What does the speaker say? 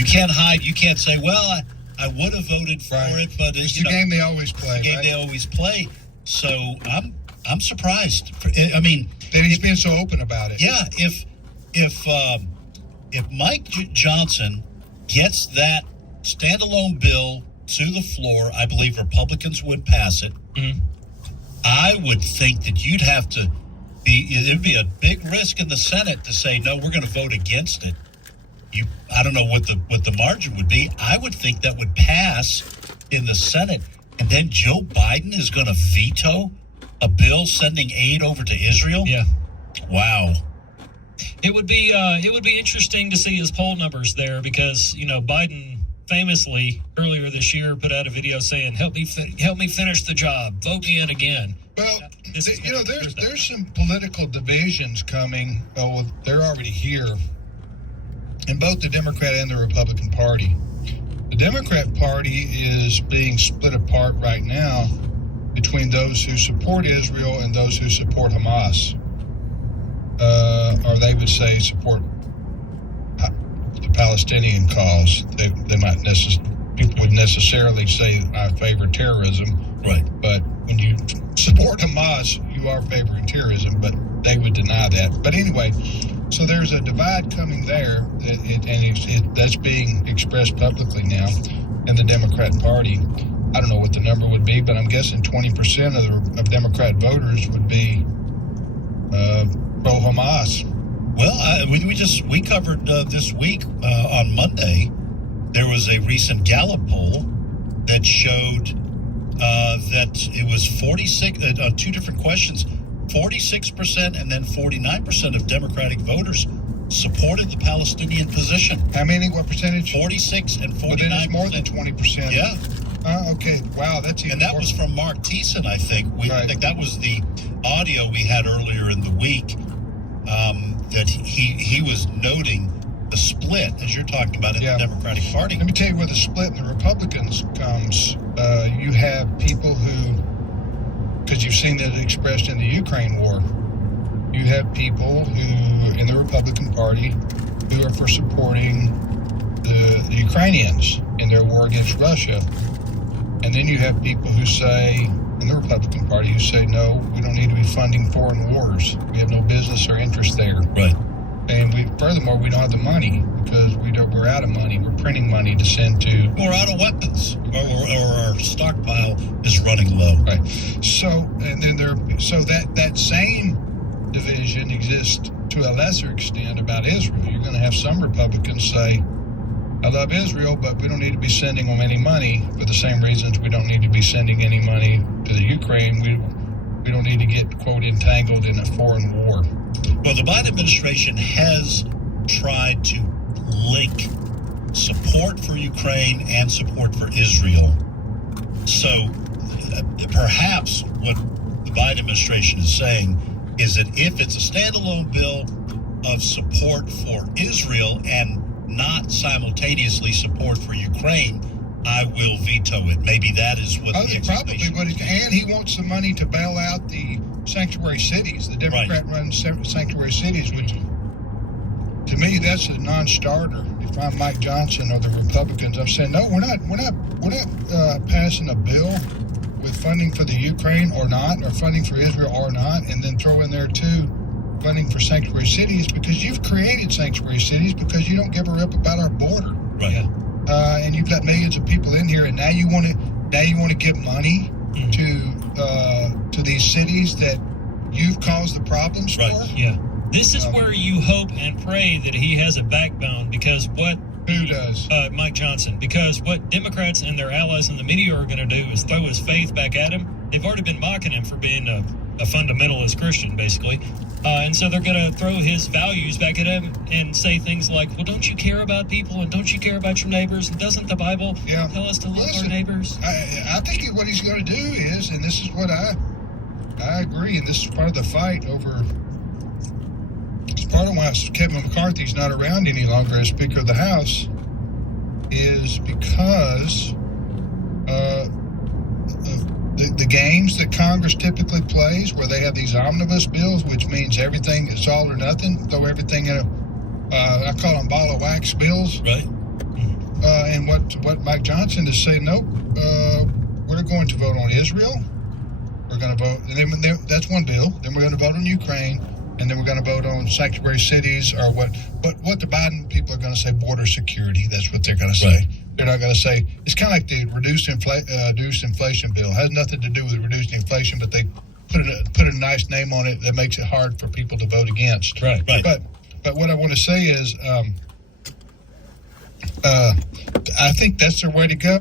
You can't hide. You can't say, well, I would have voted for it, but it's the game they always play. It's the game they always play. So I'm surprised. I mean, that he's been so open about it. Yeah, if Mike Johnson gets that standalone bill to the floor, I believe Republicans would pass it. Mm-hmm. I would think that you'd have to it'd be a big risk in the Senate to say, no, we're going to vote against it. I don't know what the margin would be. I would think that would pass in the Senate, and then Joe Biden is going to veto a bill sending aid over to Israel. Yeah. Wow. It would be interesting to see his poll numbers there, because Biden famously earlier this year put out a video saying, "Help me finish the job. Vote me in again." Well, there's some political divisions coming. Oh, they're already here in both the Democrat and the Republican Party. The Democrat Party is being split apart right now between those who support Israel and those who support Hamas. Or they would say support the Palestinian cause. People would necessarily say I favor terrorism, right? But when you support Hamas, you are favoring terrorism. But they would deny that. But anyway, so there's a divide coming there, and that's being expressed publicly now in the Democrat Party. I don't know what the number would be, but I'm guessing 20% of Democrat voters would be pro-Hamas. Well, we covered this week on Monday. There was a recent Gallup poll that showed that it was 46 on two different questions. 46% and then 49% of Democratic voters supported the Palestinian position. How many? What percentage? 46 and 49%. Well, then it's more than 20%. Yeah. Okay. Wow, that's even. And that was from Mark Thiessen, I think. I think that was the audio we had earlier in the week. That he was noting the split, as you're talking about, in the Democratic Party. Let me tell you where the split in the Republicans comes. You have people who, because you've seen that expressed in the Ukraine war, you have people who, in the Republican Party, who are for supporting the Ukrainians in their war against Russia. And then you have people who say, in the Republican Party, who say, no, we don't need to be funding foreign wars. We have no business or interest there. Right. And furthermore, we don't have the money because we're out of money. We're printing money to send to. We're out of weapons, or our stockpile is running low. Right. So, and then that same division exists to a lesser extent about Israel. You're going to have some Republicans say, I love Israel, but we don't need to be sending them any money for the same reasons we don't need to be sending any money to the Ukraine. We don't need to get, quote, entangled in a foreign war. Well, the Biden administration has tried to link support for Ukraine and support for Israel. So perhaps what the Biden administration is saying is that if it's a standalone bill of support for Israel and not simultaneously support for Ukraine, I will veto it. Maybe that is what the expectation probably would. And he wants the money to bail out the sanctuary cities, the Democrat-run sanctuary cities, which, to me, that's a non-starter. If I'm Mike Johnson or the Republicans, I'm saying, no, we're not passing a bill with funding for the Ukraine or not, or funding for Israel or not, and then throw in there, too, funding for sanctuary cities, because you've created sanctuary cities because you don't give a rip about our border. Right. And you've got millions of people in here, and now you want to give money to these cities that you've caused the problems for. Yeah. This is where you hope and pray that he has a backbone, because who does? Mike Johnson. Because what Democrats and their allies in the media are going to do is throw his faith back at him. They've already been mocking him for being a fundamentalist Christian, basically. And so they're going to throw his values back at him and say things like, well, don't you care about people, and don't you care about your neighbors? And doesn't the Bible tell us to love our neighbors? I think what he's going to do is, and this is what I agree, and this is part of the fight over, it's part of why Kevin McCarthy's not around any longer as Speaker of the House, is because the games that Congress typically plays, where they have these omnibus bills, which means everything is all or nothing, throw everything in I call them ball of wax bills. Right. and what Mike Johnson is saying, nope, we're going to vote on Israel. We're going to vote, and then that's one bill. Then we're going to vote on Ukraine, and then we're going to vote on sanctuary cities, or what the Biden people are going to say, border security. That's what they're going to say. Right. They're not going to say, it's kind of like the reduced inflation bill. It has nothing to do with reduced inflation, but they put a nice name on it that makes it hard for people to vote against. Right. But what I want to say is, I think that's their way to go.